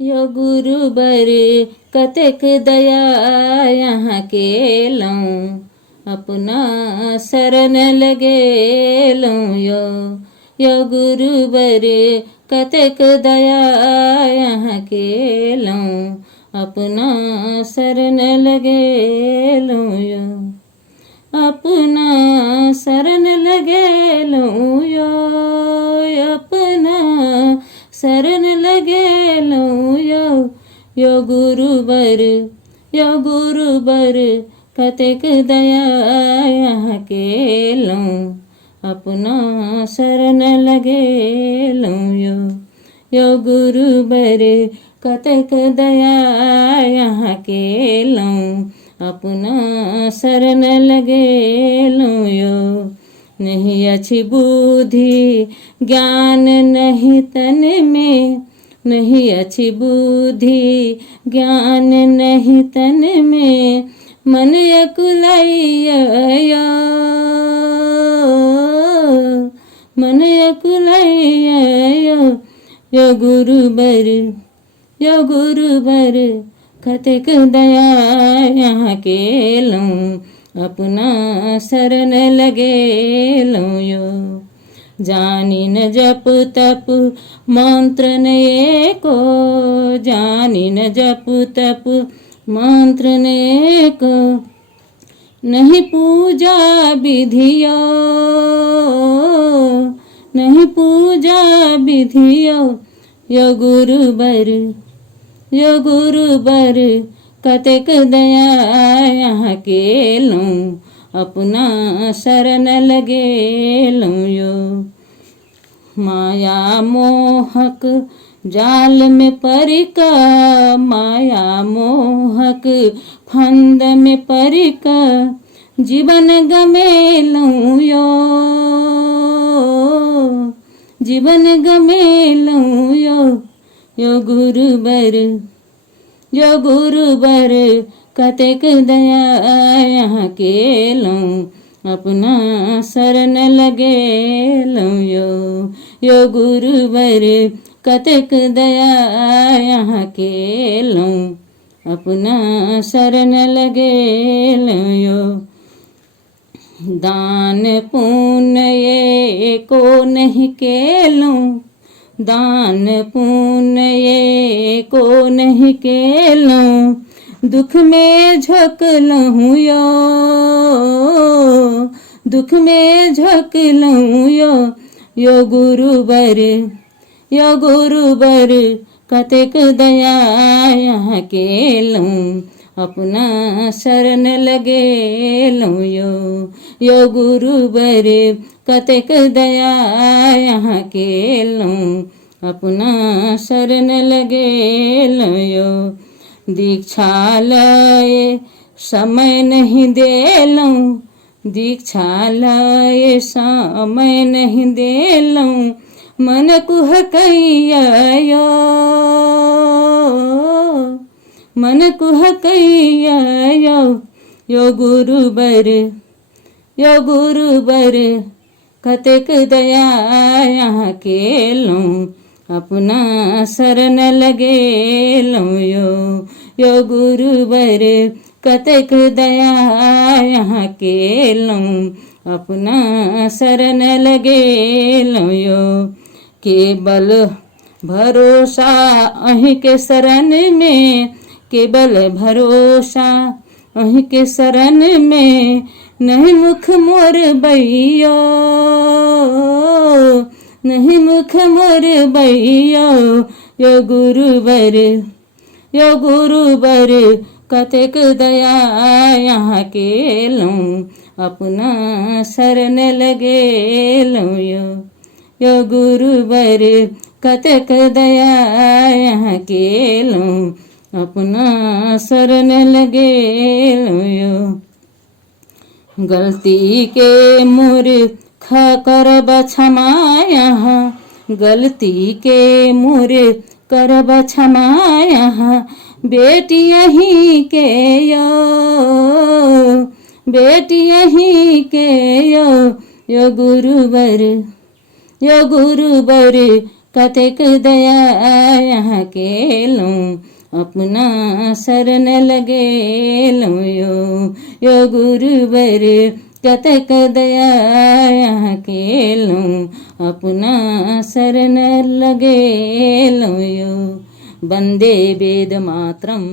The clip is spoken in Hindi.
यो गुरुबर कतेक दया यहाँ के लऊँ, अपना शरण लगे लऊँ। यो गुरुबर कतेक दया यहाँ के लऊँ, अपना शरण लगे लऊँ। यो अपना शरण लगे लऊँ, यो अपना शरण लगे लऊँ। यो गुरुबर कतेक दया यहाँ के लऊँ, अपना शरण लगे लऊँ। यो गुरुबर कतेक दया यहाँ के लऊँ, अपना शरण लगे लऊँ। नहीं अच्छी बुद्धि ज्ञान नहीं तन में, नहीं अच्छी बुद्धि ज्ञान नहीं तन में, मन अकुलाइया, मन अकुलाइया। यो गुरुबर कतेक दया यहाँ के लऊँ, अपना शरण लगे लऊँ। जानी न जप तप मंत्र न एको, जानी न जप तप मंत्र न एको, नहीं पूजा विधियो, नहीं पूजा विधियो। यो गुरुबर कतेक दया यहाँ के लऊँ, अपना शरण लगे लऊँ। माया मोहक जाल में परिका, माया मोहक फंद में परिका, जीवन गमे लऊँ। जीवन गमे लऊँ। यो गुरुबर कतेक दया यहाँ के लऊँ, अपना शरण लगे लऊँ। यो गुरुबर कतेक दया यहाँ के लऊँ, अपना शरण लगे लऊँ। दान पुण्य एको नहीं केलूँ, दान पुण्य को नहीं केलूँ, दुख में झोंक लऊँ यो, दुख में झोंक लऊँ यो गुरुबर कतेक दया यहाँ के लऊँ, अपना शरण लगे लऊँ। यो गुरुबर कतेक दया यहाँ के लऊँ, अपना शरण लगे लऊँ। दीक्षा लय समय नहीं दे लऊँ, दीक्षा लय समय नहीं दे लऊँ, मन कुह कैया मन कुह कैया। यो गुरुबर कतेक दया यहाँ के लऊँ, अपना शरण लगे लऊँ। यो गुरुबर कतेक दया यहाँ के लऊँ, अपना शरण लगे लऊँ। केवल भरोसा अहीं के शरण में, केवल भरोसा अहीं के शरण में, नहीं मुख मोर बैयो, नहीं मुख मोर बैयो। यो गुरुबर कतेक दया यहाँ के लऊँ, अपना शरण लगे लऊँ। यो गुरुबर कतेक दया यहाँ के लऊँ, अपना शरण लगे लऊँ। गलती के मूर्ख करब क्षमा यहाँ, गलती के मूर्ख करब क्षमा यहाँ, बेटी यहीं के बेटी यहीं के यो गुरुबर कतेक दया यहाँ के लूं अपना शरण लगे लूं यो गुरुवर कतक दया यहाँ के लूं अपना शरण लगे लूं यो वंदे वेद मातरम।